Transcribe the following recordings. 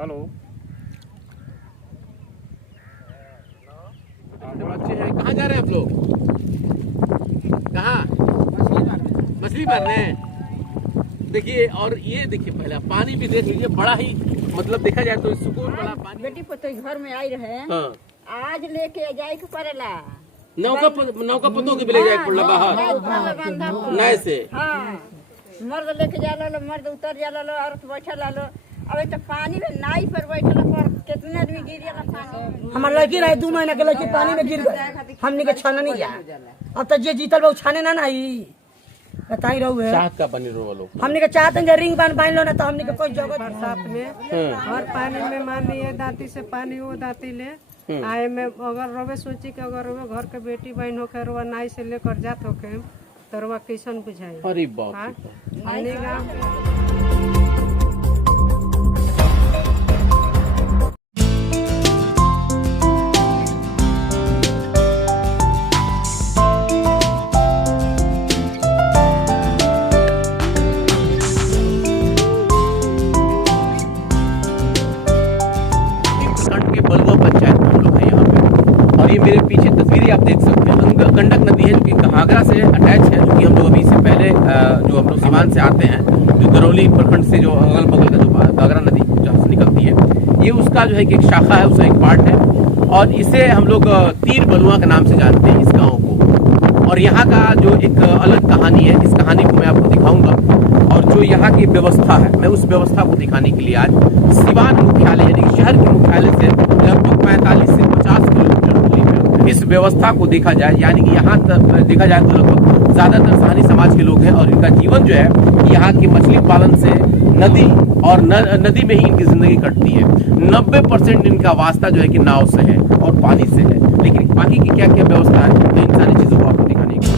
Hello. बच्चे हैं, कहाँ जा रहे हैं आप लोग? कहाँ? मछली मारने हैं। देखिए, और ये देखिए, पहले पानी भी देख लीजिए, बड़ा ही मतलब देखा जाए तो सुकून वाला पानी। बेटी पतो घर में आई रहे, हाँ। आज लेके जाए के पड़ेला। नौका पतों के भी ले जाए पड़ला बाहर नए से। हाँ, मर्द लेके जाला लो, मर्द उतर जाला लो, औरत बैठा लो। अबे तो पानी में नाई पर बैठला पर कितने आदमी गिर जाला पानी। हमार लड़की रहे 2 महीना के लड़की पानी में गिर गई, हमने के छाना नहीं जा। अब तो जे जीतल वो छाने ना आई बताई रहुए। चाहत का बनी रो वालों हमने के चाहते हैं रिंग बांध लो ना, तो हमने के कोई जगह बरसात में और पानी में मान लिए दांती से पानी वो दांती ले आए में अगर रोवे सोची के अगर रोवे घर के बेटी बहन होके रोवा नाई से लेकर जात होके तो रोवा कैसन बुझाई। अरे बाप हाँ? रे। हमने गाँव के बलुआ पंचायत में हम लोग हैं यहाँ पे, और ये मेरे पीछे तस्वीरें आप देख सकते हैं। गंडक नदी है जो कि घाघरा से अटैच है, जो कि हम लोग अभी से पहले जो हम लोग सीवान से आते हैं, जो दरौली प्रखंड से जो अगल बगल का जो घाघरा नदी जहाँ से निकलती है, ये उसका जो है कि एक शाखा है, उसका एक पार्ट है। और इसे हम लोग तीर बलुआ के नाम से जानते हैं इस गाँव को। और यहाँ का जो एक अलग कहानी है, इस कहानी को मैं आपको दिखाऊंगा। और जो यहाँ की व्यवस्था है, मैं उस व्यवस्था को दिखाने के लिए आज सीवान मुख्यालय यानी कि शहर के मुख्यालय से लगभग 45 से 50 किलोमीटर दूरी पे इस व्यवस्था को देखा जाए, यानी कि यहाँ देखा जाए तो लगभग ज्यादातर सहानी समाज के लोग हैं, और इनका जीवन जो है यहाँ की मछली पालन से, नदी और नदी में ही इनकी जिंदगी कटती है। 90% इनका वास्ता जो है कि नाव से है और पानी से है। लेकिन बाकी की क्या क्या व्यवस्था है, तो इन सारी चीजों को आपको दिखाने की।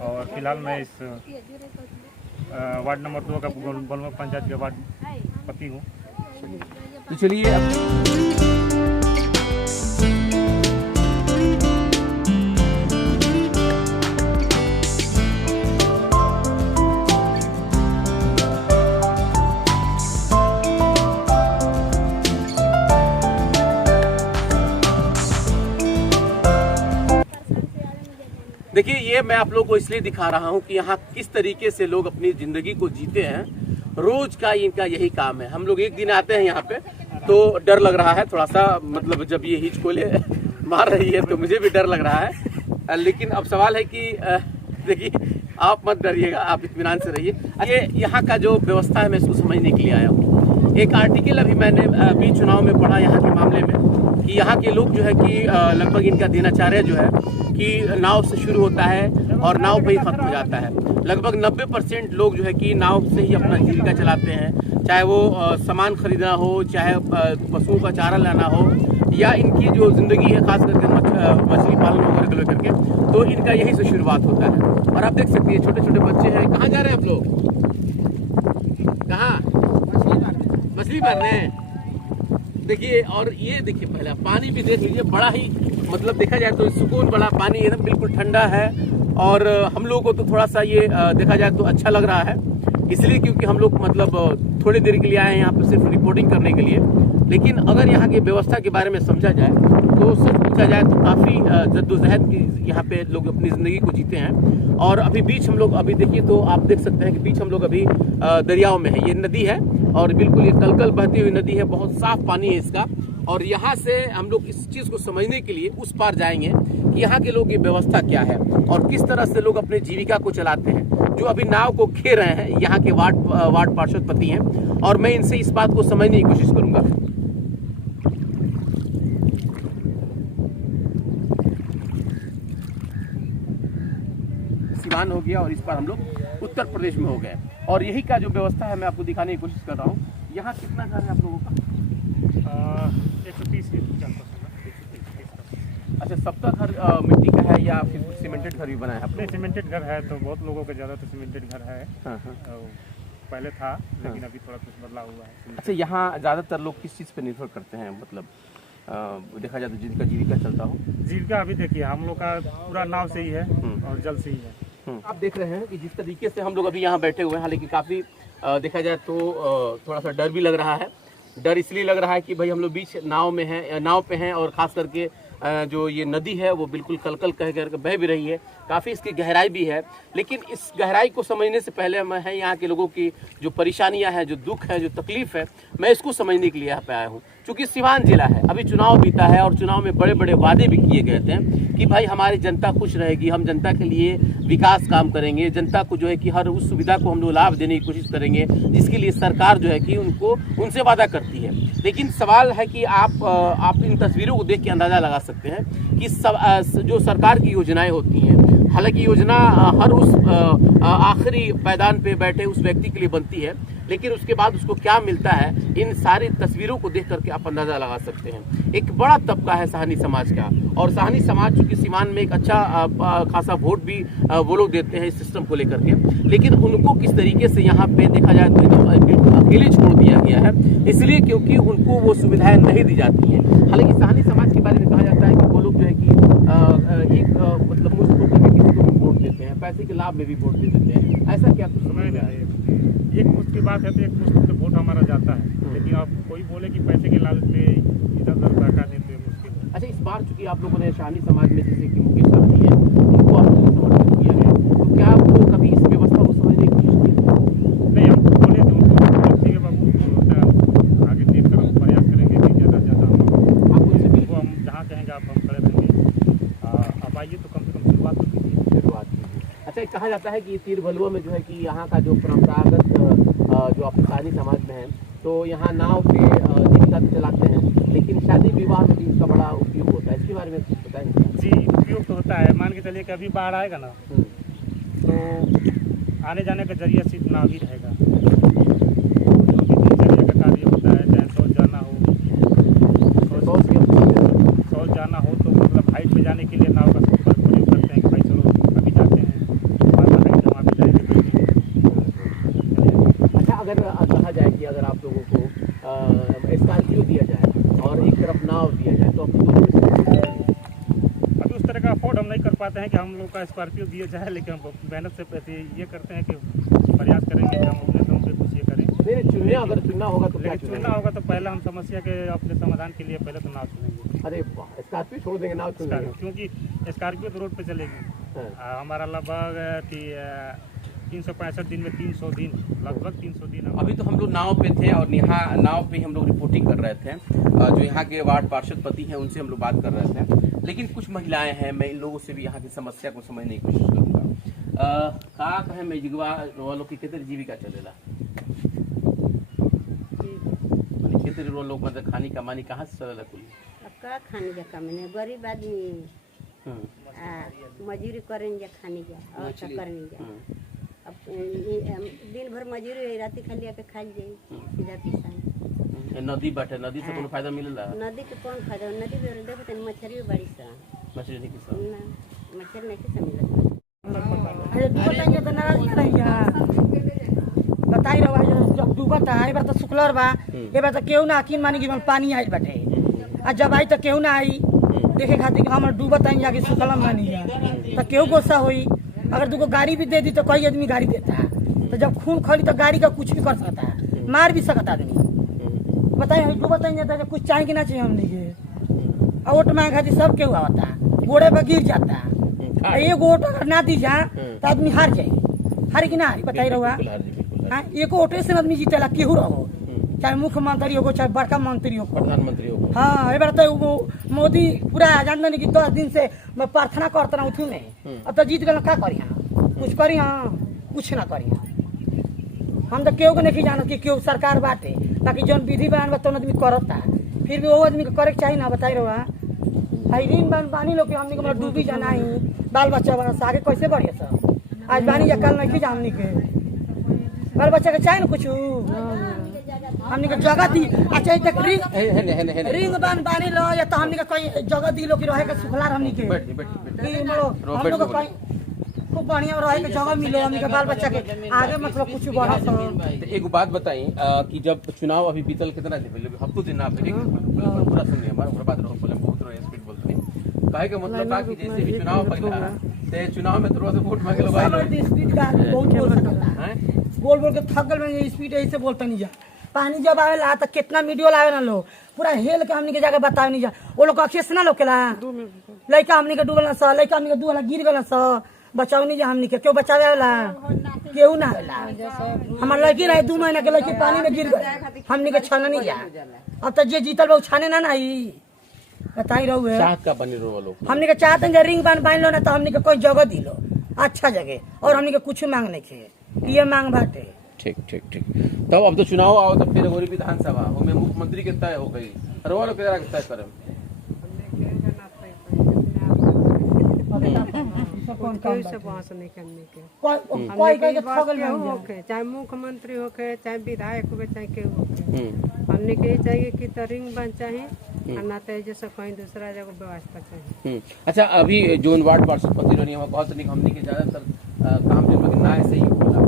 और फिलहाल मैं इस वार्ड नंबर 2 का बलुआ पंचायत के वार्ड पति हूँ। तो चलिए देखिए, ये मैं आप लोगों को इसलिए दिखा रहा हूँ कि यहाँ किस तरीके से लोग अपनी जिंदगी को जीते हैं। रोज का इनका यही काम है। हम लोग एक दिन आते हैं यहाँ पे तो डर लग रहा है थोड़ा सा, मतलब जब ये हिचकोले मार रही है तो मुझे भी डर लग रहा है। लेकिन अब सवाल है कि देखिए, आप मत डरिएगा, आप इत्मीनान से रहिए। ये यहाँ का जो व्यवस्था है, मैं इसको समझने के लिए आया हूँ। एक आर्टिकल अभी मैंने बीच चुनाव में पढ़ा यहाँ के मामले में कि यहाँ के लोग जो है कि लगभग इनका दिनचर्या जो है कि नाव से शुरू होता है और नाव पे ही खत्म हो जाता है। लगभग 90% लोग जो है कि नाव से ही अपना जीविका चलाते हैं, चाहे वो सामान खरीदना हो, चाहे पशुओं का चारा लाना हो, या इनकी जो जिंदगी है खास करके मछली पालन वगैरह को लेकर के, तो इनका यही से शुरुआत होता है। और आप देख सकते हैं छोटे छोटे बच्चे हैं। कहाँ जा रहे हैं आप लोग? कहाँ? मछली मारने हैं। देखिए, और ये देखिए, पहले पानी भी देख लीजिए, बड़ा ही मतलब देखा जाए तो सुकून वाला पानी है, बिल्कुल ठंडा है। और हम लोगों को तो थोड़ा सा ये देखा जाए तो अच्छा लग रहा है, इसलिए क्योंकि हम लोग मतलब थोड़ी देर के लिए आए हैं यहाँ पे सिर्फ रिपोर्टिंग करने के लिए। लेकिन अगर यहाँ की व्यवस्था के बारे में समझा जाए तो सच पूछा जाए तो काफ़ी जद्दोजहद की यहाँ पे लोग अपनी ज़िंदगी को जीते हैं। और अभी बीच हम लोग अभी देखिए तो आप देख सकते हैं कि बीच हम लोग अभी दरियाओं में है। ये नदी है और बिल्कुल ये कलकल बहती हुई नदी है, बहुत साफ पानी है इसका। और यहाँ से हम लोग इस चीज़ को समझने के लिए उस पार जाएंगे कि यहाँ के लोग की व्यवस्था क्या है और किस तरह से लोग अपने जीविका को चलाते हैं। जो अभी नाव को खे रहे हैं यहाँ के वार्ड पार्षद पति हैं, और मैं इनसे इस बात को समझने की कोशिश करूंगा। सीवान हो गया और इस बार हम लोग उत्तर प्रदेश में हो गए, और यही का जो व्यवस्था है मैं आपको दिखाने की कोशिश कर रहा हूँ। यहाँ कितना घर है आप लोगों का? 130 के 50%। अच्छा, सबका घर मिट्टी का है या फिर कुछ सीमेंटेड घर भी बना है आप नहीं, लोग? सीमेंटेड घर है, तो बहुत लोगों के ज़्यादा तो सीमेंटेड घर है। हाँ, हाँ। और पहले था, लेकिन अभी थोड़ा कुछ बदलाव हुआ है। अच्छा, यहाँ ज़्यादातर लोग किस चीज़ पर निर्भर करते हैं, मतलब देखा जाए तो जिनका जीविका चलता हो? जीविका अभी देखिए हम लोग का पूरा नाव से ही है और जल से ही है। आप देख रहे हैं कि जिस तरीके से हम लोग अभी यहाँ बैठे हुए हैं, हालांकि काफ़ी देखा जाए तो थोड़ा सा डर भी लग रहा है। डर इसलिए लग रहा है कि भाई हम लोग बीच नाव में हैं, नाव पे हैं, और ख़ास करके जो ये नदी है वो बिल्कुल कलकल कह कर बह भी रही है, काफ़ी इसकी गहराई भी है। लेकिन इस गहराई को समझने से पहले मैं है यहाँ के लोगों की जो परेशानियाँ हैं, जो दुख है, जो तकलीफ़ है, मैं इसको समझने के लिए यहाँ पे आया हूँ। क्योंकि सिवान जिला है, अभी चुनाव बीता है और चुनाव में बड़े बड़े वादे भी किए गए थे कि भाई हमारी जनता खुश रहेगी, हम जनता के लिए विकास काम करेंगे, जनता को जो है कि हर उस सुविधा को हम लोग लाभ देने की कोशिश करेंगे जिसके लिए सरकार जो है कि उनसे वादा करती है। लेकिन सवाल है कि आप इन तस्वीरों को देख के अंदाज़ा लगा सकते हैं कि जो सरकार की योजनाएं होती हैं, हालांकि योजना हर उस आखिरी पैदान पे बैठे उस व्यक्ति के लिए बनती है, लेकिन उसके बाद उसको क्या मिलता है, इन सारी तस्वीरों को देख करके आप अंदाजा लगा सकते हैं। एक बड़ा तबका है साहनी समाज का, और साहनी समाज चूंकि सीमान में एक अच्छा खासा वोट भी वो लोग देते हैं इस सिस्टम को लेकर के, लेकिन उनको किस तरीके से यहाँ पे देखा जाए तो एकदम अकेले छोड़ दिया गया है, इसलिए क्योंकि उनको वो सुविधाएं नहीं दी जाती हैं। हालांकि साहनी समाज के बारे में कहा जाता है कि वो लोग जो है कि एक मतलब मुझ होकर किसी को भी वोट देते हैं, पैसे के लाभ में भी वोट दे देते हैं, ऐसा क्या कुछ समझ में आए? एक मुश्त की बात है तो एक मुश्त पे वोट हमारा जाता है, लेकिन आप कोई बोले कि पैसे के लालच में इधर उधर बहका देते हैं, मुश्किल है। अच्छा, इस बार चूंकि आप लोगों ने साहनी समाज में जैसे कि मुकेश साहनी है, उनको आप लोगों ने समर्थन किया है, तो क्या आपको कभी इस व्यवस्था को समझने की कोशिश की? नहीं, हम बोले तो उनको ठीक है बाबू, आगे देख कर हम प्रयास करेंगे कि ज़्यादा से ज़्यादा उनको हम जहाँ कहेंगे आप हम खड़े रहेंगे। अब आइए तो कम से कम शुरुआत तो कीजिए। अच्छा, कहा जाता है कि तीर भलुआ में जो है कि यहाँ का जो परंपरागत जो आप साहनी समाज में है, तो यहाँ नाव पे जीविका तो चलाते हैं, लेकिन शादी विवाह में भी उसका बड़ा उपयोग होता है, इसके बारे में कुछ बताएंगे? जी, उपयोग तो होता है। मान के चलिए कि अभी बाढ़ आएगा ना, तो आने जाने का जरिया सिर्फ नाव ही रहेगा। जो भी दिनचर्या का कार्य होता है, चाहे शौच जाना हो तो मतलब हाइट पे जाने के लिए नाव का प्रयोग करते हैं कि भाई चलो अभी जाते हैं, वहाँ पे जाएंगे। अच्छा, अगर कहा जाए कि अगर आप लोगों को स्कॉर्पियो दिया जाए और एक तरफ नाव दिया जाए तो अभी उस तरह का अफोर्ड हम नहीं कर पाते हैं कि हम लोग का स्कॉर्पियो दिया जाए, लेकिन हम मेहनत से पैसे ये करते हैं कि प्रयास करेंगे कि हम अपने दम पे कुछ ये करें। अगर चुनना होगा तो क्या चुनना होगा तो पहले हम समस्या के अपने समाधान के लिए पहले तो नाव चुनेंगे। अरे स्कॉर्पियो छोड़ देंगे, नाव चुन लेंगे, क्योंकि स्कॉर्पियो तो रोड पे चलेगी। हमारा लगभग 365 दिन में 300 दिन, लगभग 300 दिन। अभी तो हम लोग नाव पे थे और यहाँ नाव पे हम लोग रिपोर्टिंग कर रहे थे, जो यहाँ के वार्ड पार्षद पति हैं उनसे हम लोग बात कर रहे थे, लेकिन कुछ महिलाएं हैं, मैं इन लोगों से भी यहाँ की समस्या को समझने की कोशिश करूँगा। का कहे मैं जिगवा वालों की कितनी जीविका चलेला, कितने लोग मतलब खानी कमानी कहाँ से चलेला? कुल अब का खाने जा कमाने, गरीब आदमी मजूरी करें जा खाने जा और क्या करें जा। अब दिन भर मजूरी है, रात खाली आके खा जाए सीधा पिसान। नदी बाटे, नदी से कोनो फायदा मिलेला? नदी के कौन फायदा, नदी में देखो तनी मछली बड़ी सा, मछली नहीं किसान ना मछली नहीं किसान मिलता। अरे बताइए तो नाराज करेंगे, बताई रहो जब डूबत है, बार तो शुक्लर बा, ये बार तो केहू ना आकिन मानी कि पानी आई बैठे, आ जब आई तो केहू ना आई देखे खातिर हम डूबत आई जाके शुक्लम मानी तो केहू गुस्सा होई। अगर तुमको गाड़ी भी दे दी तो कई आदमी गाड़ी देता है, तो जब खून खोली तो गाड़ी का कुछ भी कर सकता है, मार भी सकता आदमी। बताइए डूबत आई जाता है, कुछ चाहिए कि ना चाहिए हमने के वोट मांग खातिर सब केहू आता है, घोड़े पर गिर जाता है। एक वोट अगर ना दी जा तो आदमी हार जाए, हारी कि ना हारी बताई रहुआ। हाँ, एक वोटे से आदमी जीतेला, केहू रहो, चाहे मुख्यमंत्री हो चाहे बड़का मंत्री हो, प्रधानमंत्री हो। हाँ, ये बार तो मोदी पूरा जानते नहीं कि 10 दिन से मैं प्रार्थना करता रहा उठू नहीं, अब तो जीत गए, क्या करी कुछ करी, हाँ कुछ ना करी। हम तो केहू को नहीं जानत कि केहू सरकार बाटे, बाकी जौन विधि बयान बा तो आदमी करता, फिर भी वो आदमी को करे के चाहिए ना। बताई रहुआ ऋण बानी लोग हमने को डूबी जाना ही, बाल बच्चा बना आगे कैसे बढ़िए सब, आज बानी या कल नहीं जामनी के बाल बच्चा के चाहे ना कुछ। हमनी के जगह दी। अच्छा एक रिंग बांध बानी लो या तो हमनी के कहीं जगह दी लो कि रहे के सुखला हमनी के कि हम लोग कहीं खूब बढ़िया रहे के जगह मिलो हमनी के बाल बच्चा के आगे मतलब कुछ बढ़ा सो। एक बात बताई कि जब चुनाव अभी बीतल कितना दिन पहले हफ्तों दिन ना पहले पूरा सुनिए हमारा ओकरा बाद रहो बोले बहुत रहे स्पीड बोलते हैं कहे के मतलब बा कि जैसे भी चुनाव पहला ते चुनाव में थोड़ा सा वोट मांगे लो भाई स्पीड का बहुत बोल सकला हैं बोल बोल के थक गल में स्पीड ऐसे बोलता नहीं जा। पानी जब आवेला तो कितना वीडियो लावे ना लो पूरा हेल के हमनी के जाके बतावे नहीं जा वो लोग अखिस ना लोकेला लइका हमनी के डूबल ना स लइका हमनी के डूबल गिर गल स बचाव नहीं जा हमनी के क्यों बचावे वाला केहू ना आवेला। हमार लड़की रहे 2 महीना के लड़की पानी में गिर गई हमनी के छाना नहीं जा। अब तो जे जीतल बा छाने ना आई बताई रहू चाह का बनी रो लोग हमनी के चाहते हैं रिंग बांध लो ना तो हमनी के कोई जगह दी लो अच्छा जगह और हमनी के कुछ मांग नहीं खे ये मांग बाटे। ठीक ठीक ठीक तब अब तो चुनाव आओ तो फिर गोरी विधानसभा में मुख्यमंत्री के तय हो गई अरवा लोग के तय करे कोई से बहस नहीं करने के कोई के ठगल में होके चाहे मुख्यमंत्री होके चाहे विधायक होके चाहे केहू होके हमने के चाहिए कि तो रिंग बन चाहिए और ना तो जैसे कहीं दूसरा जगह व्यवस्था चाहिए। अच्छा अभी जो वार्ड पार्षद पति रही है बहुत नहीं हमने के ज्यादातर काम जो है ना ऐसे ही होला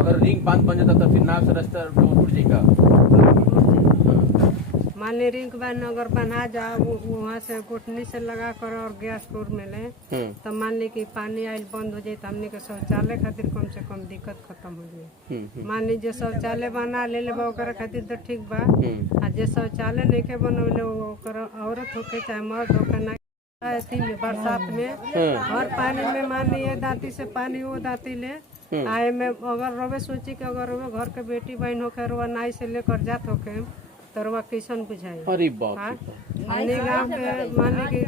अगर रिंग बांध बन जाता तो फिर नाव से रास्ता टूट जाएगा। मान ली रिंग बांध अगर बना जाए वहाँ से गोटनी से लगा कर और गैस कोर में ले तो मान ली कि पानी आयल बंद हो जाए तो हमने के शौचालय खातिर कम से कम दिक्कत खत्म हो जाए। मान ली जो शौचालय बना ले ओकरा खातिर तो ठीक बा आ जे शौचालय नहीं के बनवले ओकरा औरत होके चाहे मर्द होके ना बरसात में हर पानी में मान ली दांती से पानी वो दांती ले आए में अगर रोवे सोची के अगर रोवे घर के बेटी बहन होके रोवा नाई से लेकर जात होके तरवा कैसन बुझाई। अरे बाप हमने गाँव के माने कि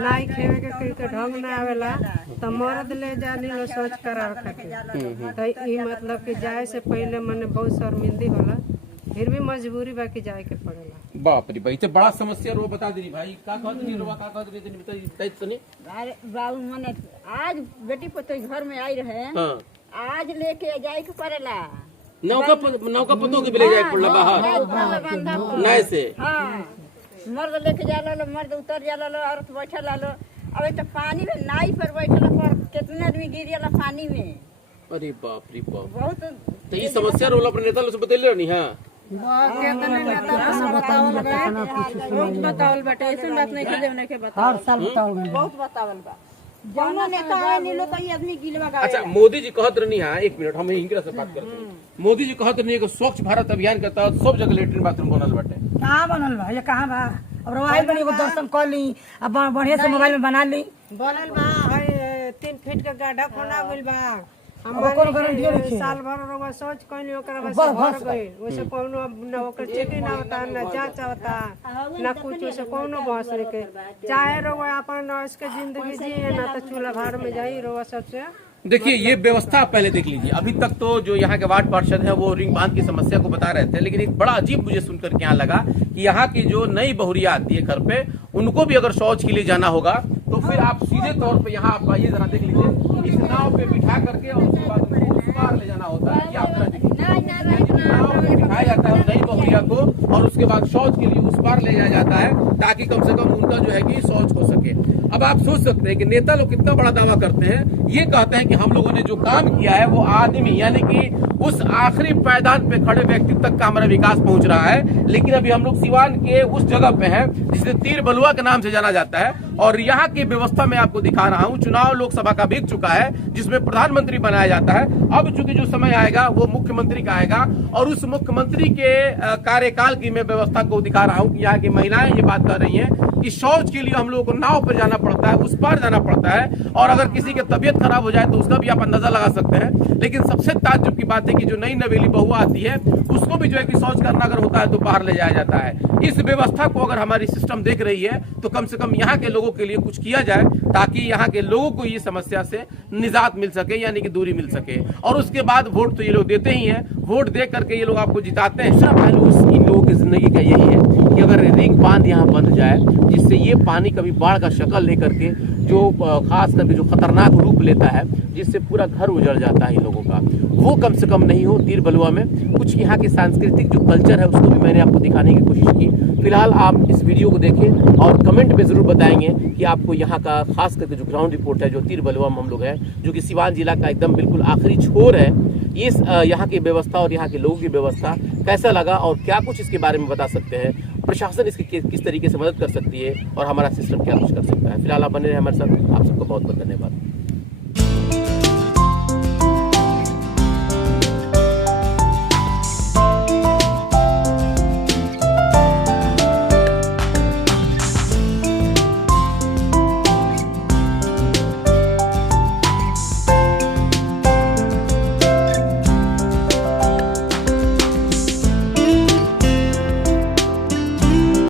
नाई खेवे के ढंग ना आवेला तो मर्द ले जानी लो सोच करावे खातिर तो ई मतलब कि जाए से पहले मने बहुत शर्मिंदी होला फिर भी मजबूरी बाकी जाए के पड़ेला। बाप रे भाई तो बड़ा समस्या रो बता दी भाई का कहत नहीं रोवा का कहत नहीं बताई तने अरे बाबू मने आज बेटी पतो घर में आई रहे हां आज लेके जाए के पड़ेला नौका पतो के ले जाए पड़ला बाहर नहीं से हाँ मर्द लेके जाला मर्द उतर जाला औरत बैठा लालो अब तो पानी में नाई पर बैठला पर कितने आदमी गिर जाला पानी में। अरे बाप रे बाप बहुत तो ये समस्या रोला अपने नेता लोग से बतैले रहनी हां बतावल बाटे ऐसे बात नहीं के देवने के बतावल हर साल बतावल बहुत बतावल बा जौना नेता आए नीलो तो ये आदमी गिलवा गावे। अच्छा मोदी जी कहत रहनी हां एक मिनट हम इनकरा से बात करते हैं मोदी जी कहत रहनी कि स्वच्छ भारत अभियान के तहत सब जगह लेटरिन बाथरूम बनल बाटे कहाँ बनल बा ये कहाँ बा अब मोबाइल बनी एगो दर्शन कर ली अब बढ़िया से मोबाइल में बना ली बनल बा 3 फीट का गड्ढा खोना गइल बा ओकर गारंटी रखी साल भर रउआ सोच कइनी ओकरा बस भर गई ओसे कोनो न ओकर चेकिंग ना होता न जांच होता ना कुछ ओसे कोनो बहस नहीं के चाहे रउआ अपन इसके जिंदगी जिए ना तो चूल्हा भाड़ में जाई रउआ सबसे। देखिए ये व्यवस्था पहले देख लीजिए अभी तक तो जो यहाँ के वार्ड पार्षद हैं वो रिंग बांध की समस्या को बता रहे थे लेकिन एक बड़ा अजीब मुझे सुनकर के यहाँ लगा कि यहाँ की जो नई बहुरिया आती है घर पे उनको भी अगर शौच के लिए जाना होगा तो फिर आप सीधे तौर पे यहाँ आप आइए जरा देख लीजिए इस नाव पे बिठा करके और उसके बाद उनको उस पार ले जाना होता है या नाव पे बिठाया जाता है नई बहुरिया को और उसके बाद शौच के लिए उस पार ले जाया जाता है ताकि कम से कम उनका जो है कि शौच हो सके। अब आप सोच सकते हैं कि नेता लोग कितना बड़ा दावा करते हैं ये कहते हैं कि हम लोगों ने जो काम किया है वो आदमी यानी कि उस आखिरी पायदान पे खड़े व्यक्ति तक का हमारा विकास पहुंच रहा है लेकिन अभी हम लोग सिवान के उस जगह पे हैं जिसे तीर बलुआ के नाम से जाना जाता है और यहाँ की व्यवस्था में आपको दिखा रहा हूँ। चुनाव लोकसभा का बीत चुका है जिसमें प्रधानमंत्री बनाया जाता है। अब चूंकि जो समय आएगा वो मुख्यमंत्री का आएगा और उस मुख्यमंत्री के कार्यकाल की मैं व्यवस्था को दिखा रहा हूँ कि यहाँ की महिलाएं ये बात कर रही है कि शौच के लिए हम लोगों को नाव पर जाना पड़ता है उस पार जाना पड़ता है और अगर किसी की तबीयत खराब हो जाए तो उसका भी आप अंदाजा लगा सकते हैं। लेकिन सबसे ताज्जुब की बात है कि जो नई नवेली बहू आती है उसको भी जो है कि शौच करना अगर होता है तो बाहर ले जाया जाता है। इस व्यवस्था को अगर हमारी सिस्टम देख रही है तो कम से कम यहाँ के लोगों के लिए कुछ किया जाए ताकि यहाँ के लोगों को ये समस्या से निजात मिल सके यानी कि दूरी मिल सके और उसके बाद वोट तो ये लोग देते ही हैं। वोट दे करके ये लोग आपको जिताते हैं। दूसरा पहलू इन लोगों की जिंदगी का यही है कि अगर रिंग बांध यहाँ बन जाए जिससे ये पानी कभी बाढ़ का शक्ल लेकर के जो खास करके जो खतरनाक रूप लेता है, जिससे पूरा घर उजड़ जाता है इन लोगों का, वो कम से कम नहीं हो तीर बलुआ में। कुछ यहाँ के सांस्कृतिक जो कल्चर है उसको भी मैंने आपको दिखाने की कोशिश की। फिलहाल आप इस वीडियो को देखें और कमेंट में ज़रूर बताएंगे कि आपको यहाँ का खास करके जो ग्राउंड रिपोर्ट है, जो तीर बलुआ में हम लोग हैं, जो कि सिवान जिला का एकदम बिल्कुल आखिरी छोर है, इस यहाँ की व्यवस्था और यहाँ के लोगों की व्यवस्था कैसा लगा और क्या कुछ इसके बारे में बता सकते हैं, प्रशासन इसकी किस तरीके से मदद कर सकती है और हमारा सिस्टम क्या कुछ कर सकता है। फिलहाल आप बने रहे हमारे साथ। आप सबको बहुत बहुत धन्यवाद।